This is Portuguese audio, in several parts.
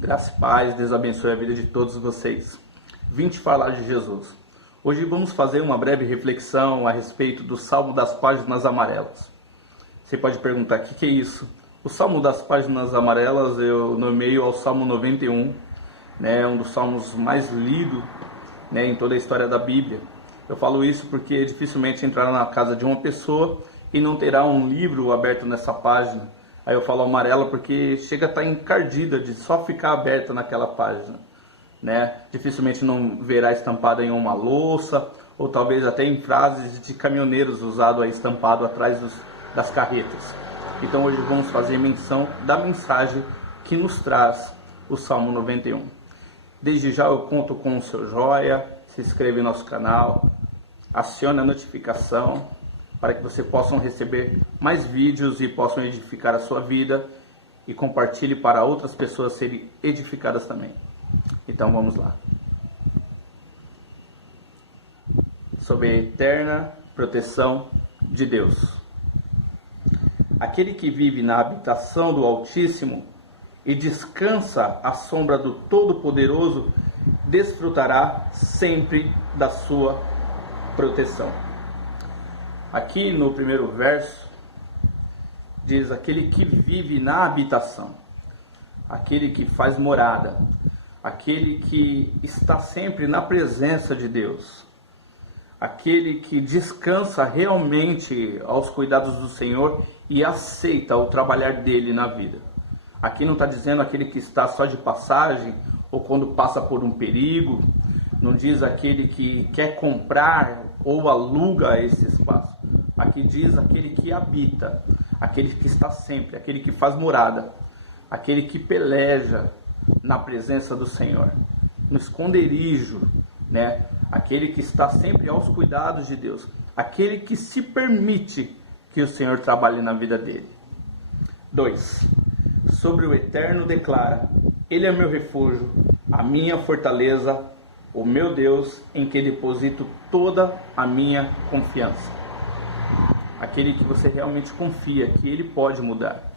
Graça e paz, Deus abençoe a vida de todos vocês. Vim te falar de Jesus. Hoje vamos fazer uma breve reflexão a respeito do Salmo das Páginas Amarelas. Você pode perguntar, o que é isso? O Salmo das Páginas Amarelas eu nomeio ao Salmo 91, um dos salmos mais lidos em toda a história da Bíblia. Eu falo isso porque dificilmente entrará na casa de uma pessoa e não terá um livro aberto nessa página. Aí eu falo amarela porque chega a estar encardida de só ficar aberta naquela página. Dificilmente não verá estampada em uma louça, ou talvez até em frases de caminhoneiros usado aí estampado atrás das carretas. Então hoje vamos fazer menção da mensagem que nos traz o Salmo 91. Desde já eu conto com o seu joia, se inscreva em nosso canal, acione a notificação para que você possam receber mais vídeos e possam edificar a sua vida e compartilhe para outras pessoas serem edificadas também. Então vamos lá. Sob a eterna proteção de Deus. Aquele que vive na habitação do Altíssimo e descansa à sombra do Todo-Poderoso, desfrutará sempre da sua proteção. Aqui no primeiro verso, diz aquele que vive na habitação, aquele que faz morada, aquele que está sempre na presença de Deus, aquele que descansa realmente aos cuidados do Senhor e aceita o trabalhar dele na vida. Aqui não está dizendo aquele que está só de passagem ou quando passa por um perigo, não diz aquele que quer comprar ou aluga esse espaço. Aqui diz aquele que habita, aquele que está sempre, aquele que faz morada, aquele que peleja na presença do Senhor, no esconderijo, aquele que está sempre aos cuidados de Deus, aquele que se permite que o Senhor trabalhe na vida dele. 2. Sobre o Eterno declara: Ele é meu refúgio, a minha fortaleza, o meu Deus, em que deposito toda a minha confiança. Aquele que você realmente confia que Ele pode mudar.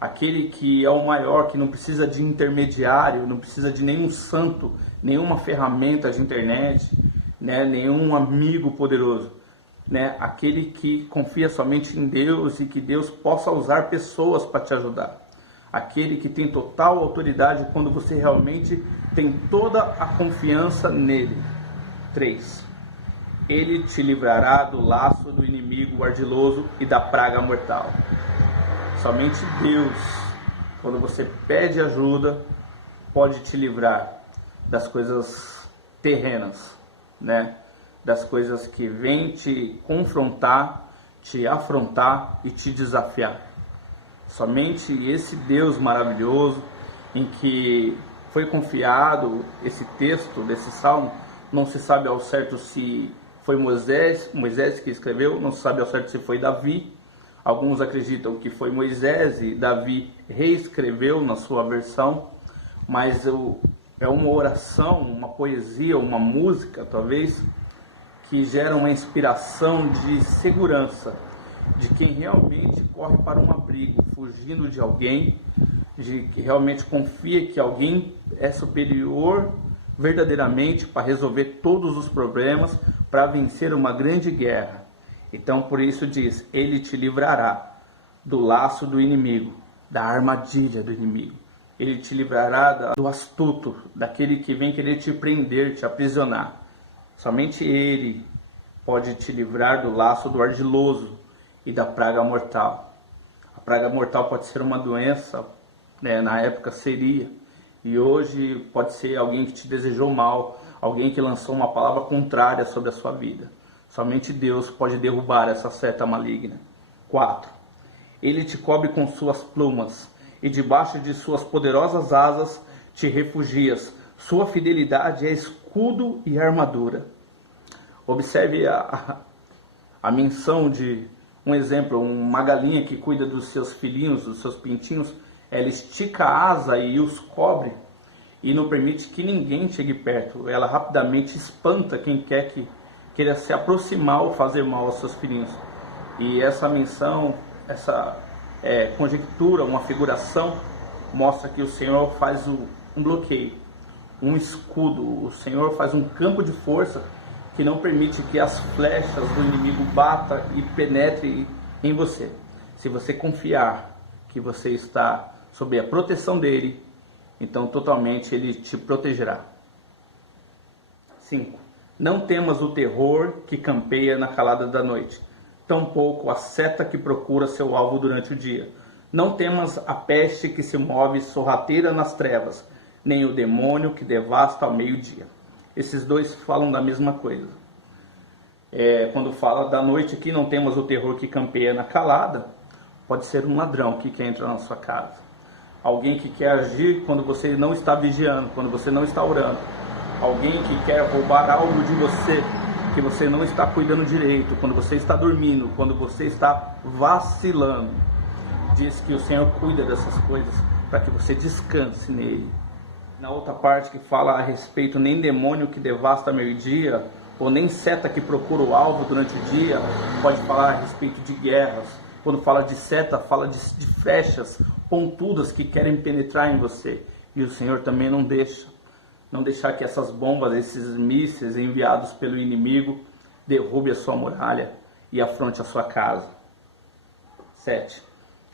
Aquele que é o maior, que não precisa de intermediário, não precisa de nenhum santo, nenhuma ferramenta de internet, nenhum amigo poderoso. Aquele que confia somente em Deus e que Deus possa usar pessoas para te ajudar. Aquele que tem total autoridade quando você realmente tem toda a confiança nele. 3. Ele te livrará do laço do inimigo ardiloso e da praga mortal. Somente Deus, quando você pede ajuda, pode te livrar das coisas terrenas, das coisas que vêm te confrontar, te afrontar e te desafiar. Somente esse Deus maravilhoso em que foi confiado esse texto desse salmo, não se sabe ao certo se foi Moisés que escreveu, não se sabe ao certo se foi Davi. Alguns acreditam que foi Moisés e Davi reescreveu na sua versão, mas é uma oração, uma poesia, uma música talvez, que gera uma inspiração de segurança, de quem realmente corre para um abrigo, fugindo de alguém, de que realmente confia que alguém é superior verdadeiramente para resolver todos os problemas, para vencer uma grande guerra. Então por isso diz, Ele te livrará do laço do inimigo, da armadilha do inimigo. Ele te livrará do astuto, daquele que vem querer te prender, te aprisionar. Somente Ele pode te livrar do laço do ardiloso e da praga mortal. A praga mortal pode ser uma doença, na época seria, e hoje pode ser alguém que te desejou mal, alguém que lançou uma palavra contrária sobre a sua vida. Somente Deus pode derrubar essa seta maligna. 4. Ele te cobre com suas plumas, e debaixo de suas poderosas asas te refugias. Sua fidelidade é escudo e armadura. Observe a menção de um exemplo, uma galinha que cuida dos seus filhinhos, dos seus pintinhos. Ela estica a asa e os cobre e não permite que ninguém chegue perto. Ela rapidamente espanta quem quer que queira se aproximar ou fazer mal aos seus filhinhos. E essa menção, essa conjectura, uma figuração, mostra que o Senhor faz um bloqueio, um escudo. O Senhor faz um campo de força que não permite que as flechas do inimigo batam e penetrem em você. Se você confiar que você está sob a proteção dele, então totalmente ele te protegerá. 5. Não temas o terror que campeia na calada da noite, tampouco a seta que procura seu alvo durante o dia. Não temas a peste que se move sorrateira nas trevas, nem o demônio que devasta ao meio-dia. Esses dois falam da mesma coisa. Quando fala da noite aqui, não temas o terror que campeia na calada, pode ser um ladrão que quer entrar na sua casa. Alguém que quer agir quando você não está vigiando, quando você não está orando. Alguém que quer roubar algo de você, que você não está cuidando direito, quando você está dormindo, quando você está vacilando. Diz que o Senhor cuida dessas coisas para que você descanse nele. Na outra parte que fala a respeito, nem demônio que devasta meio-dia, ou nem seta que procura o alvo durante o dia, pode falar a respeito de guerras. Quando fala de seta, fala de flechas pontudas que querem penetrar em você. E o Senhor também não deixar que essas bombas, esses mísseis enviados pelo inimigo, derrube a sua muralha e afronte a sua casa. 7.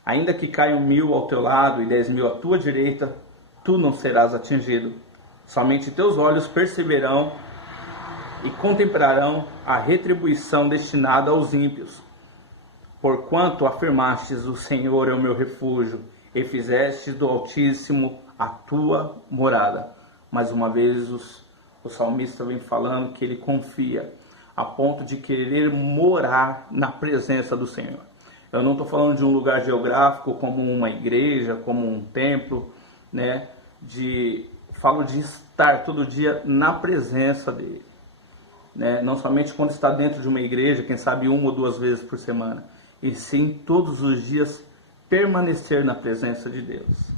Ainda que caiam 1000 ao teu lado e 10.000 à tua direita, tu não serás atingido. Somente teus olhos perceberão e contemplarão a retribuição destinada aos ímpios. Porquanto afirmastes, o Senhor é o meu refúgio, e fizestes do Altíssimo a tua morada. Mais uma vez o salmista vem falando que ele confia, a ponto de querer morar na presença do Senhor. Eu não estou falando de um lugar geográfico como uma igreja, como um templo, né? Falo de estar todo dia na presença dele. Né? Não somente quando está dentro de uma igreja, quem sabe 1 ou 2 vezes por semana, e sim todos os dias permanecer na presença de Deus.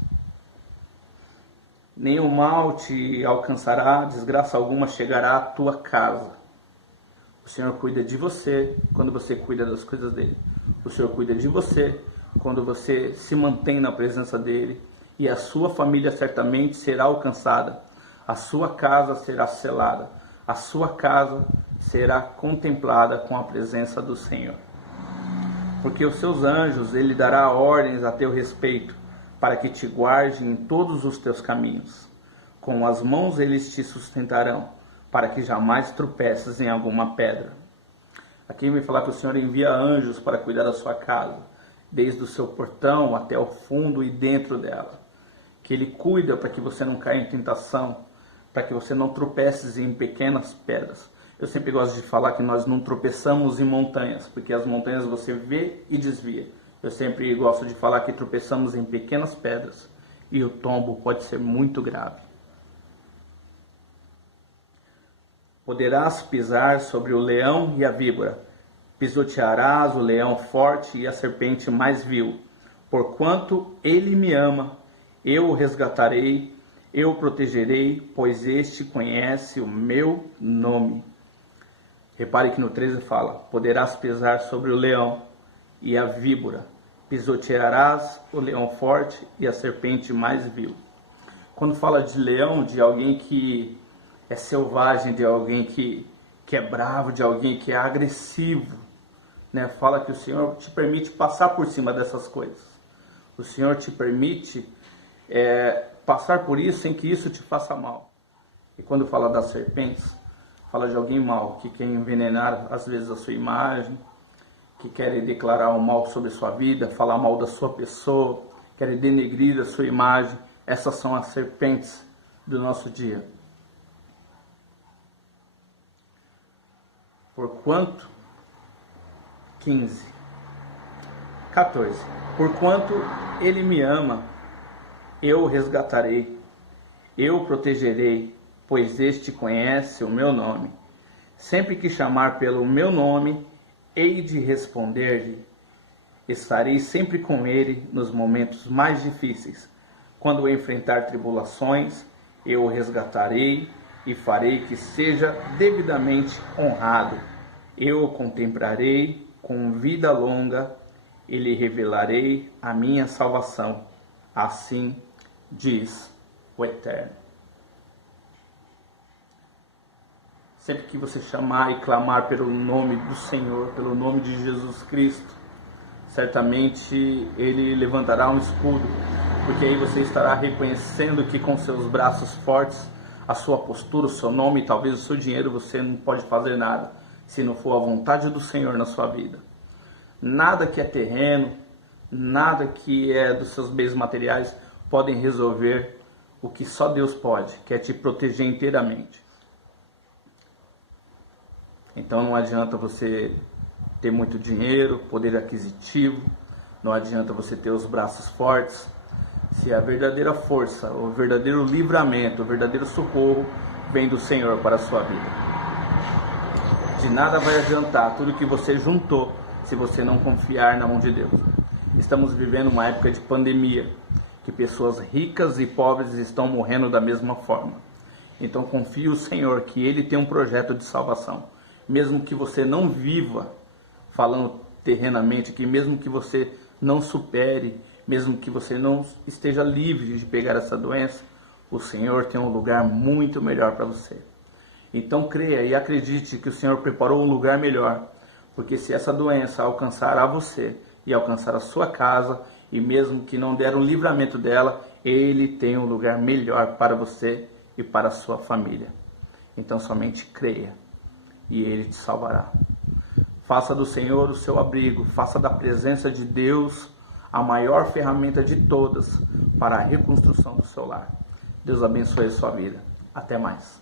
Nenhum mal te alcançará, desgraça alguma chegará à tua casa. O Senhor cuida de você quando você cuida das coisas dele. O Senhor cuida de você quando você se mantém na presença dele, e a sua família certamente será alcançada. A sua casa será selada. A sua casa será contemplada com a presença do Senhor. Porque os seus anjos, ele dará ordens a teu respeito, para que te guarde em todos os teus caminhos. Com as mãos eles te sustentarão, para que jamais tropeces em alguma pedra. Aqui vem falar que o Senhor envia anjos para cuidar da sua casa, desde o seu portão até o fundo e dentro dela. Que ele cuida para que você não caia em tentação, para que você não tropece em pequenas pedras. Eu sempre gosto de falar que nós não tropeçamos em montanhas, porque as montanhas você vê e desvia. Eu sempre gosto de falar que tropeçamos em pequenas pedras, e o tombo pode ser muito grave. Poderás pisar sobre o leão e a víbora, pisotearás o leão forte e a serpente mais vil. Porquanto ele me ama, eu o resgatarei, eu o protegerei, pois este conhece o meu nome. Repare que no 13 fala, poderás pisar sobre o leão e a víbora, pisotearás o leão forte e a serpente mais vil. Quando fala de leão, de alguém que é selvagem, de alguém que é bravo, de alguém que é agressivo, né? Fala que o Senhor te permite passar por cima dessas coisas. O Senhor te permite passar por isso sem que isso te faça mal. E quando fala das serpentes, fala de alguém mau, que quer envenenar às vezes a sua imagem, que quer declarar o mal sobre a sua vida, falar mal da sua pessoa, quer denegrir a sua imagem. Essas são as serpentes do nosso dia. Porquanto, 14. Porquanto ele me ama, eu o resgatarei, eu o protegerei, pois este conhece o meu nome. Sempre que chamar pelo meu nome, hei de responder-lhe. Estarei sempre com ele nos momentos mais difíceis. Quando enfrentar tribulações, eu o resgatarei e farei que seja devidamente honrado. Eu o contemplarei com vida longa e lhe revelarei a minha salvação. Assim diz o Eterno. Sempre que você chamar e clamar pelo nome do Senhor, pelo nome de Jesus Cristo, certamente Ele levantará um escudo, porque aí você estará reconhecendo que com seus braços fortes, a sua postura, o seu nome e talvez o seu dinheiro, você não pode fazer nada, se não for a vontade do Senhor na sua vida. Nada que é terreno, nada que é dos seus bens materiais podem resolver o que só Deus pode, que é te proteger inteiramente. Então não adianta você ter muito dinheiro, poder aquisitivo, não adianta você ter os braços fortes, se a verdadeira força, o verdadeiro livramento, o verdadeiro socorro vem do Senhor para a sua vida. De nada vai adiantar tudo que você juntou se você não confiar na mão de Deus. Estamos vivendo uma época de pandemia, que pessoas ricas e pobres estão morrendo da mesma forma. Então confie no Senhor que Ele tem um projeto de salvação. Mesmo que você não viva, falando terrenamente, que mesmo que você não supere, mesmo que você não esteja livre de pegar essa doença, o Senhor tem um lugar muito melhor para você. Então creia e acredite que o Senhor preparou um lugar melhor, porque se essa doença alcançar a você e alcançar a sua casa, e mesmo que não der um livramento dela, Ele tem um lugar melhor para você e para a sua família. Então somente creia e Ele te salvará. Faça do Senhor o seu abrigo, faça da presença de Deus a maior ferramenta de todas para a reconstrução do seu lar. Deus abençoe a sua vida. Até mais.